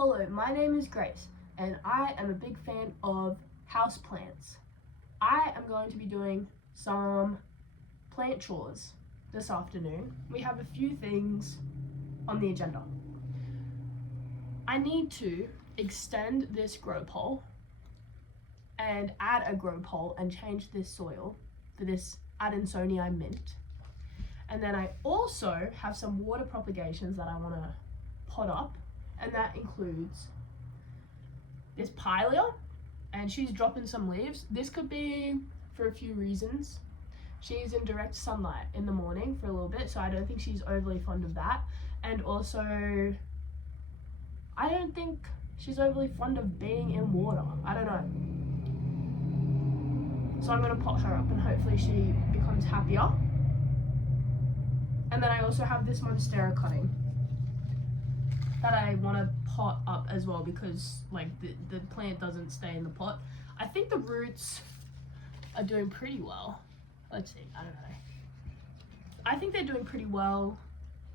Hello, my name is Grace, and I am a big fan of houseplants. I am going to be doing some plant chores this afternoon. We have a few things on the agenda. I need to extend this grow pole and add a grow pole and change this soil for this Adansonii mint. And then I also have some water propagations that I want to pot up, and that includes this pilear, and she's dropping some leaves. This could be for a few reasons. She's in direct sunlight in the morning for a little bit, so I don't think she's overly fond of that. And also, I don't think she's overly fond of being in water. I don't know. So I'm gonna pot her up and hopefully she becomes happier. And then I also have this monstera cutting that I want to pot up as well, because like the plant doesn't stay in the pot. I think the roots are doing pretty well. Let's see, I don't know. I think they're doing pretty well.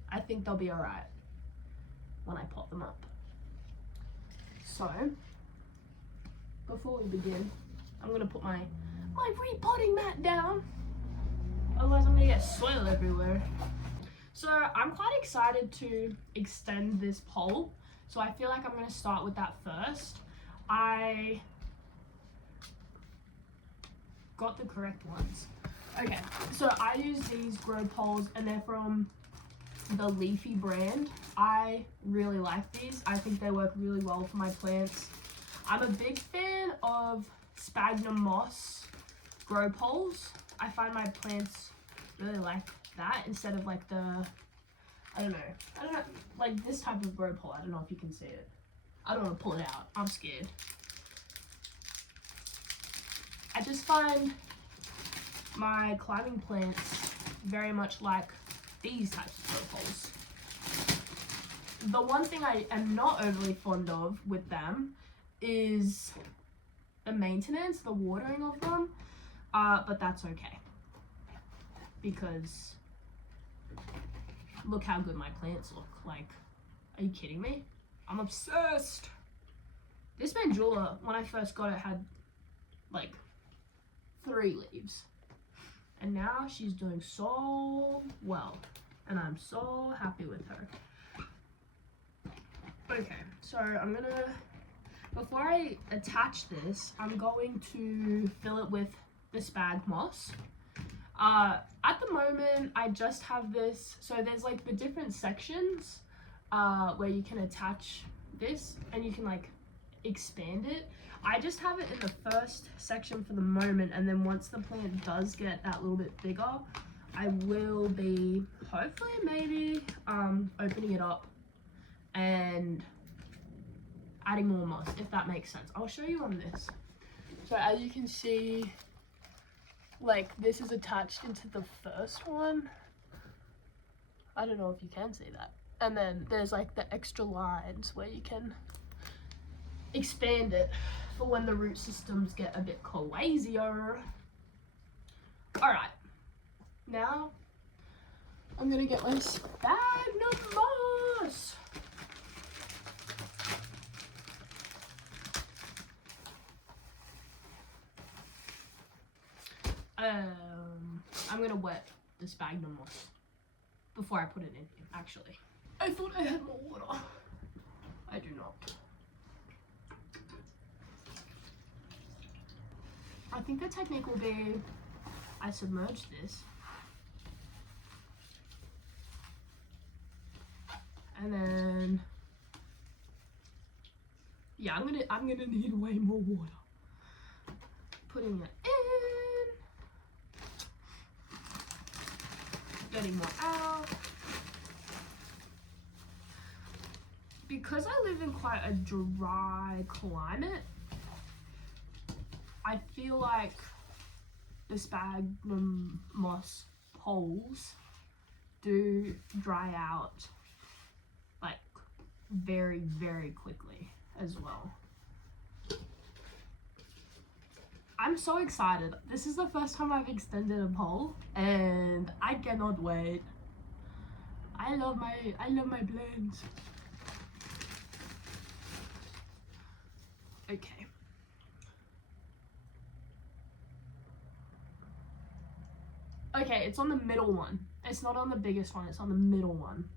I think they'll be alright when I pot them up. So, before we begin, I'm going to put my repotting mat down. Otherwise I'm going to get soil everywhere. So I'm quite excited to extend this pole. So I feel like I'm going to start with that first. I got the correct ones. Okay, so I use these grow poles and they're from the Leafy brand. I really like these. I think they work really well for my plants. I'm a big fan of sphagnum moss grow poles. I find my plants really like that instead of like the, I don't know, like this type of grow pole. I don't know if you can see it. I don't want to pull it out. I'm scared. I just find my climbing plants very much like these types of grow poles. The one thing I am not overly fond of with them is the maintenance, the watering of them, but that's okay, because look how good my plants look. Like, are you kidding me? I'm obsessed. This mandula, when I first got it, had like 3 leaves. And now she's doing so well. And I'm so happy with her. Okay, so I'm gonna, before I attach this, I'm going to fill it with the spag moss. At the moment, I just have this, so there's like the different sections where you can attach this and you can like expand it. I just have it in the first section for the moment, and then once the plant does get that little bit bigger, I will be hopefully maybe opening it up and adding more moss, if that makes sense. I'll show you on this. So as you can see, like this is attached into the first one. I don't know if you can see that. And then there's like the extra lines where you can expand it for when the root systems get a bit crazier. Alright, now I'm gonna get my sphagnum moss. I'm gonna wet the sphagnum moss before I put it in here, actually. I thought I had more water. I do not. I think the technique will be, I submerge this, and then, yeah, I'm gonna need way more water. Putting it in, getting more out. Because I live in quite a dry climate, I feel like the sphagnum moss poles do dry out like very, very quickly as well. I'm so excited. This is the first time I've extended a pole and I cannot wait. I love my plants. Okay. Okay, it's on the middle one. It's not on the biggest one, it's on the middle one.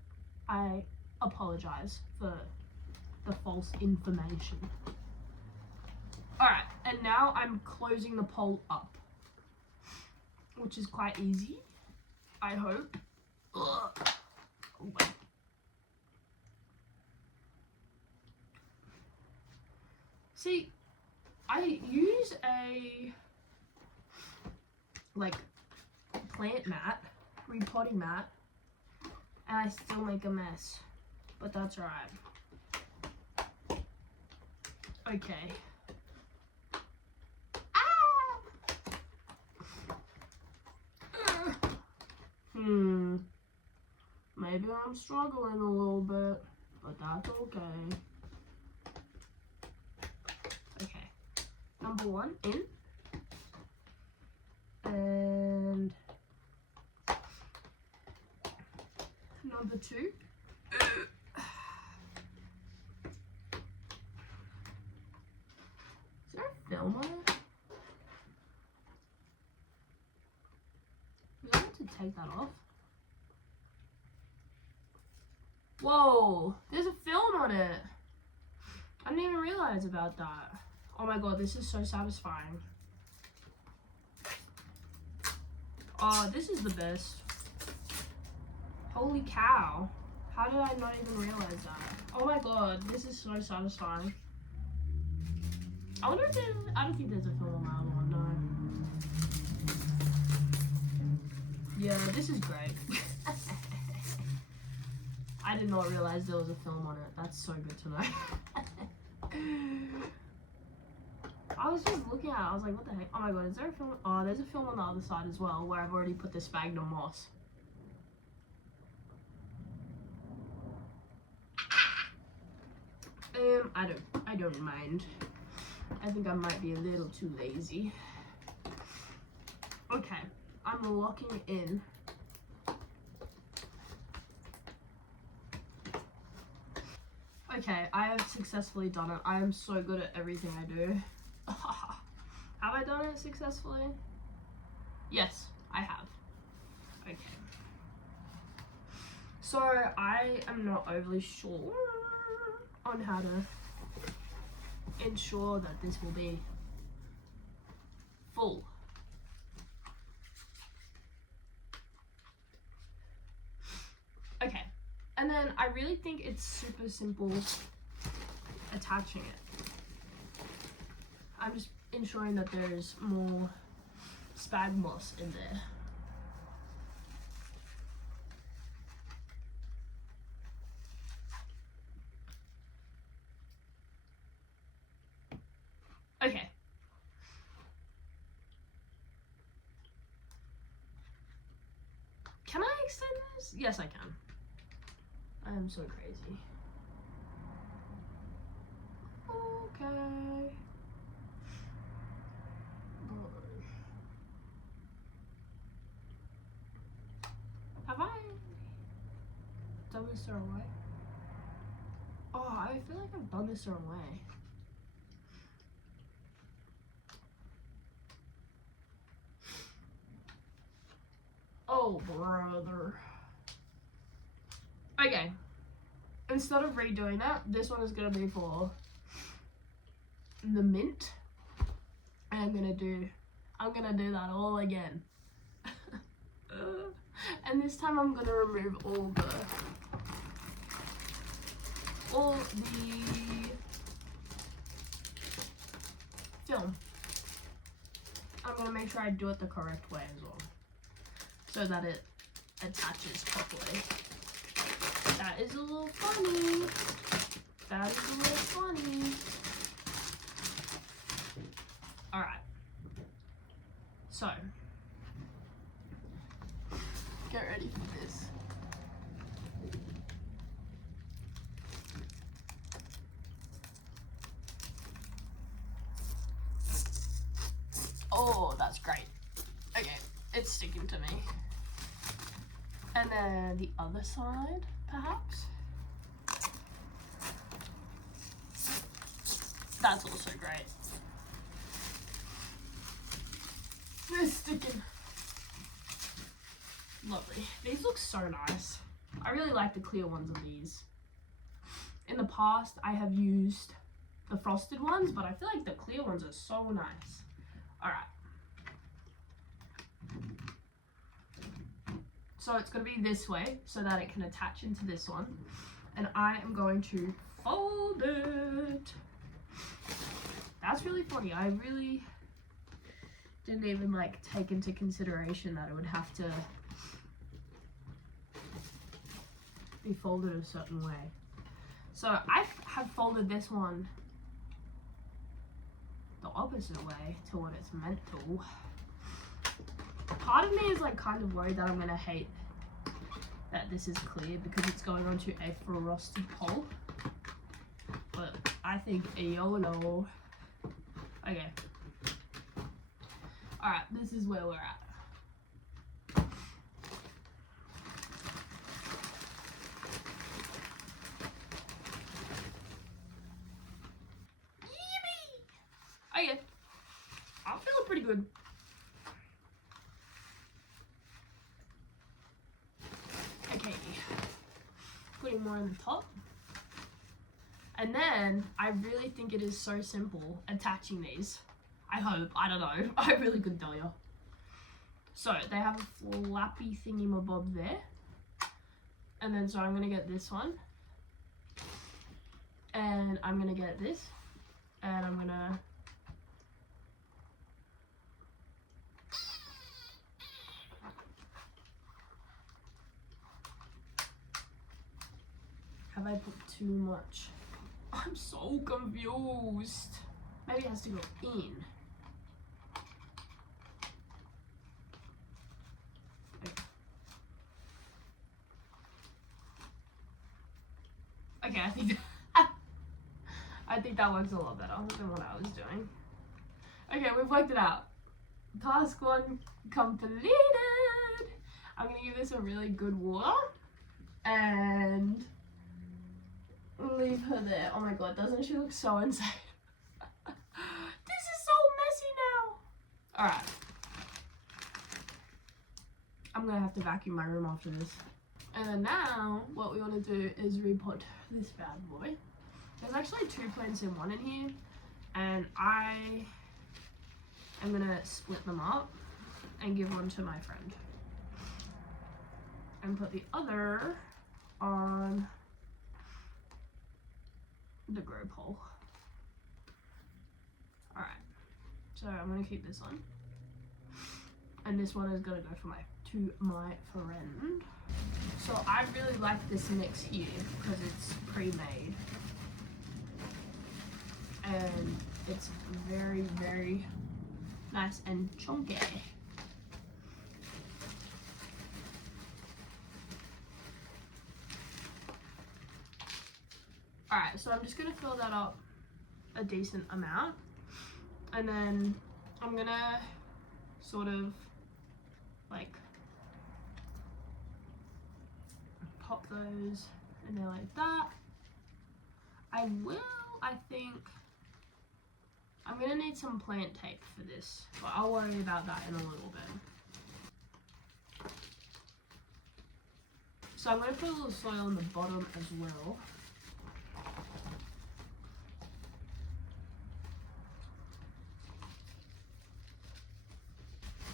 I apologize for the false information. Alright, and now I'm closing the pole up, which is quite easy, I hope. Ugh. Oh, wait. See, I use a, like, plant mat, repotting mat, and I still make a mess, but that's alright. Okay. Maybe I'm struggling a little bit, but that's okay. Okay. Number 1 in. And number 2. Is there a film on it? Was I meant to take that off? Whoa, there's a film on it. I didn't even realize about that. Oh my god, this is so satisfying. Oh, this is the best. Holy cow. How did I not even realize that? Oh my god, this is so satisfying. I wonder if there's, I don't think there's a film on my other one, no. Yeah, this is great. I did not realize there was a film on it. That's so good to know. I was just looking at it. I was like, what the heck? Oh my god, is there a film? Oh, there's a film on the other side as well, where I've already put the sphagnum moss. I don't mind. I think I might be a little too lazy. Okay, I'm locking in. Okay, I have successfully done it. I am so good at everything I do. Have I done it successfully? Yes, I have. Okay. So, I am not overly sure on how to ensure that this will be full. Okay. And then I really think it's super simple attaching it. I'm just ensuring that there's more spag moss in there. Okay. Can I extend this? Yes, I can. I am so crazy. Okay. Have I done this the wrong way? Oh, I feel like I've done this the wrong way. Oh, brother. Okay. Instead of redoing that, this one is going to be for the mint. And I'm going to do that all again. And this time I'm going to remove all the film. I'm going to make sure I do it the correct way as well, so that it attaches properly. That is a little funny. That is a little funny. Alright. So, get ready for this. Oh, that's great. Okay, it's sticking to me. And then the other side, perhaps. That's also great. They're sticking. Lovely. These look so nice. I really like the clear ones of these. In the past, I have used the frosted ones, but I feel like the clear ones are so nice. Alright. So it's going to be this way so that it can attach into this one. And I am going to fold it. That's really funny. I really didn't even like take into consideration that it would have to be folded a certain way. So I have folded this one the opposite way to what it's meant to. Part of me is like kind of worried that I'm gonna hate that this is clear because it's going onto a frosted pole. But I think YOLO. Okay. Alright, this is where we're at. Okay, I'm feeling pretty good. Okay, putting more on the top. And then, I really think it is so simple attaching these. I hope, I don't know, I really couldn't tell you. So, they have a flappy thingy-mabob there. And then, so I'm gonna get this one. And I'm gonna get this. And I'm gonna... Have I put too much? I'm so confused. Maybe it has to go in. Okay, I think that works a lot better than what I was doing. Okay, we've worked it out. Task 1 completed. I'm gonna give this a really good water and leave her there. Oh my god, doesn't she look so insane? This is so messy now. Alright. I'm gonna have to vacuum my room after this. And then now, what we want to do is repot this bad boy. There's actually 2 plants in one in here. And I am gonna split them up and give one to my friend. And put the other on the grow pole. Alright, so I'm gonna keep this one. And this one is gonna go for to my friend. So I really like this mix here because it's pre-made. And it's very, very nice and chunky. Alright, so I'm just gonna fill that up a decent amount. And then I'm gonna sort of like pop those in there like that. I think I'm gonna need some plant tape for this, but I'll worry about that in a little bit. So I'm gonna put a little soil on the bottom as well.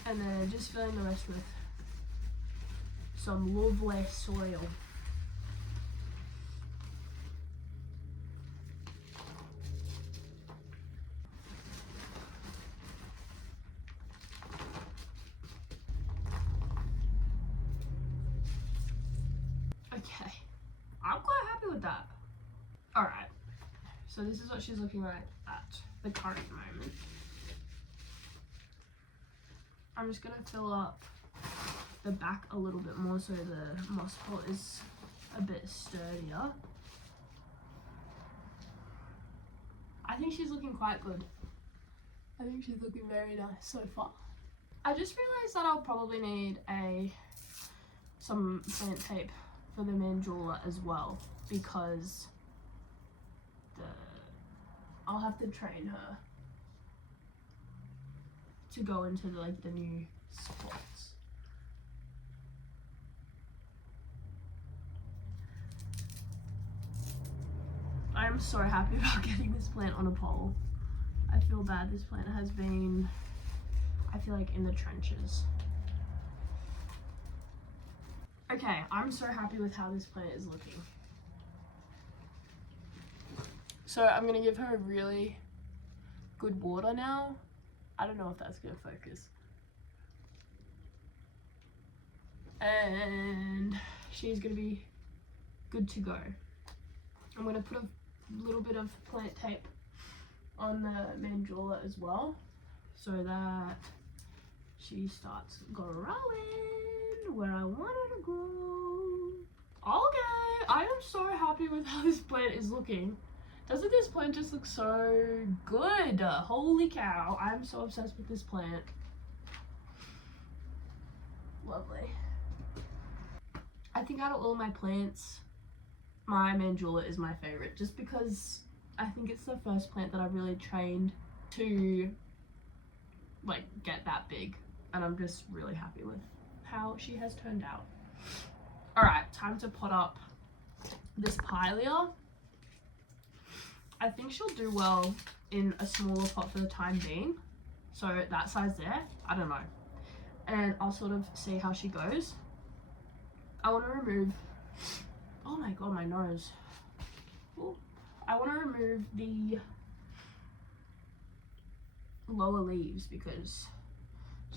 And then just filling the rest with some lovely soil. Okay, I'm quite happy with that. Alright, so this is what she's looking like at the current moment. I'm just gonna fill up the back a little bit more so the moss pot is a bit sturdier. I think she's looking quite good. I think she's looking very nice so far. I just realised that I'll probably need some plant tape for the mandula as well because the I'll have to train her to go into like the new spots. I'm so happy about getting this plant on a pole. I feel bad, this plant has been, I feel like, in the trenches. Okay, I'm so happy with how this plant is looking. So I'm gonna give her a really good water now. I don't know if that's gonna focus. And she's gonna be good to go. I'm gonna put a little bit of plant tape on the mandula as well, so that she starts growing where I want her to grow. Okay, I am so happy with how this plant is looking. Doesn't this plant just look so good? Holy cow, I'm so obsessed with this plant. Lovely. I think out of all my plants, my mandula is my favorite, just because I think it's the first plant that I've really trained to like get that big, and I'm just really happy with how she has turned out. All right, time to pot up this Pilea. I think she'll do well in a smaller pot for the time being, so that size there, I don't know, and I'll sort of see how she goes. I want to remove, oh my god, my nose. Ooh. I want to remove the lower leaves because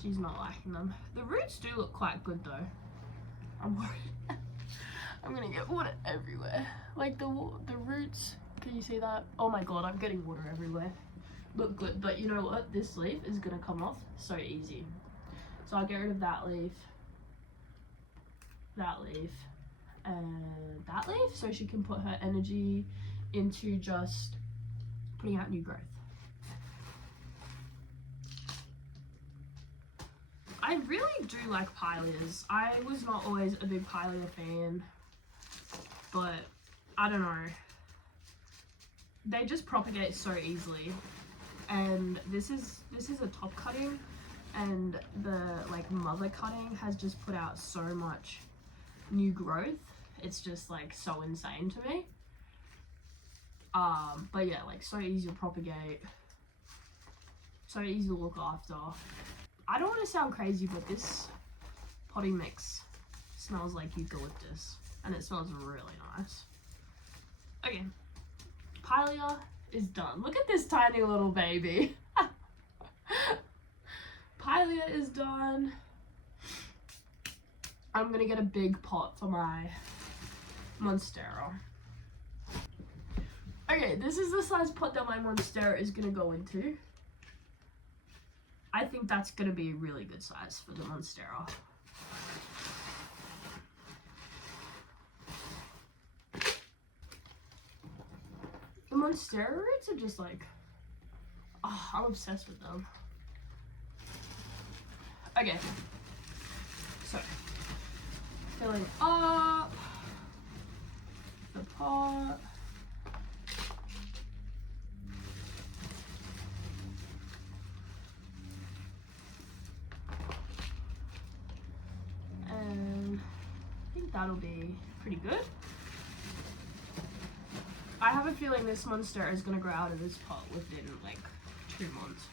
she's not liking them. The roots do look quite good though. I'm worried I'm gonna get water everywhere. Like the roots, can you see that? Oh my god, I'm getting water everywhere. Look good, but you know what? This leaf is gonna come off so easy. So I'll get rid of that leaf, and that leaf, so she can put her energy into just putting out new growth. I really do like Pileas. I was not always a big Pilea fan, but I don't know. They just propagate so easily, and this is a top cutting, and the like mother cutting has just put out so much new growth. It's just like so insane to me. But yeah, like so easy to propagate, so easy to look after. I don't want to sound crazy, but this potting mix smells like eucalyptus, and it smells really nice. Okay, Pilea is done. Look at this tiny little baby. Pilea is done. I'm gonna get a big pot for my Monstera. Okay, this is the size pot that my Monstera is gonna go into. I think that's gonna be a really good size for the Monstera. The Monstera roots are just like, oh, I'm obsessed with them. Okay, so filling up the pot. And I think that'll be pretty good. I have a feeling this Monstera is going to grow out of this pot within like 2 months.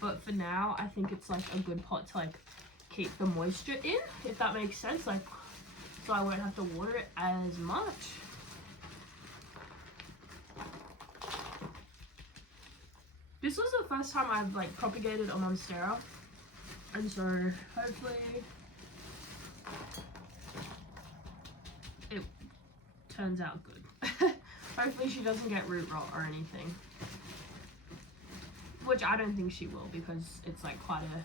But for now, I think it's like a good pot to like keep the moisture in, if that makes sense, like so I won't have to water it as much. This was the first time I've like propagated a Monstera, and so hopefully it turns out good. Hopefully she doesn't get root rot or anything, which I don't think she will, because it's like quite a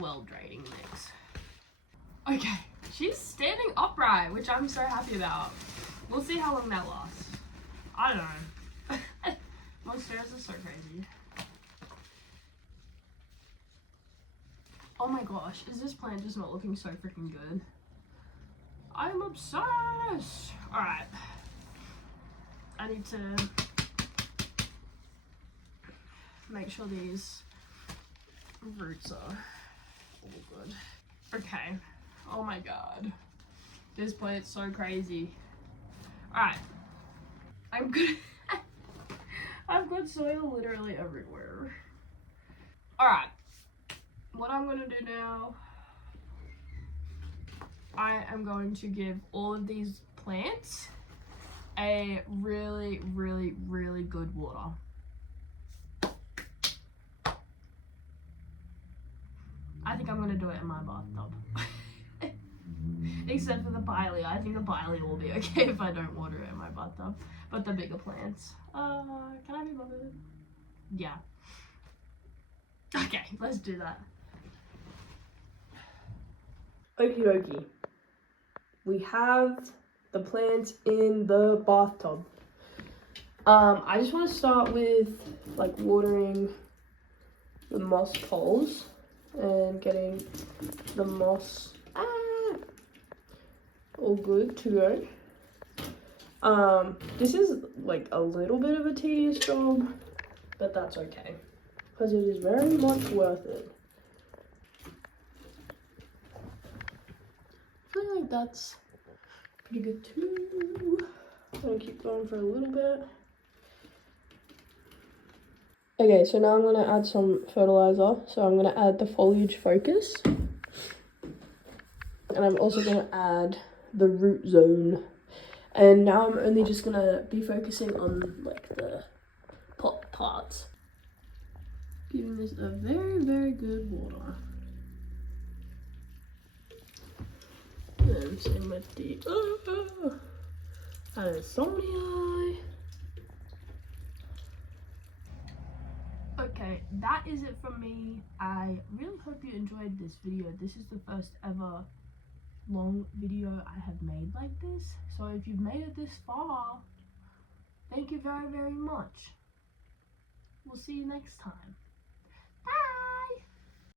well draining mix. Okay, she's standing upright, which I'm so happy about. We'll see how long that lasts. I don't know. Monsteras are so crazy. Oh my gosh, is this plant just not looking so freaking good? I'm obsessed. Alright. I need to make sure these roots are all good. Okay. Oh my god. This plant's so crazy. Alright. I'm good. I've got soil literally everywhere. Alright. What I'm gonna do now, I am going to give all of these plants a really, really, really good water. I think I'm gonna do it in my bathtub. Except for the piley. I think the piley will be okay if I don't water it in my bathtub. But the bigger plants. Can I be bothered? Yeah. Okay, let's do that. Okie dokie. We have the plants in the bathtub. I just want to start with like watering the moss poles and getting the moss all good to go. This is like a little bit of a tedious job, but that's okay because it is very much worth it. I feel like that's pretty good too. I'm gonna keep going for a little bit. Okay, so now I'm gonna add some fertilizer. So I'm gonna add the foliage focus. And I'm also gonna add the root zone. And now I'm only just gonna be focusing on like the pot parts. Giving this a very, very good water. And same with the Anisomnia. Okay, that is it from me. I really hope you enjoyed this video. This is the first ever long video I have made like this. So if you've made it this far, thank you very, very much. We'll see you next time. Bye!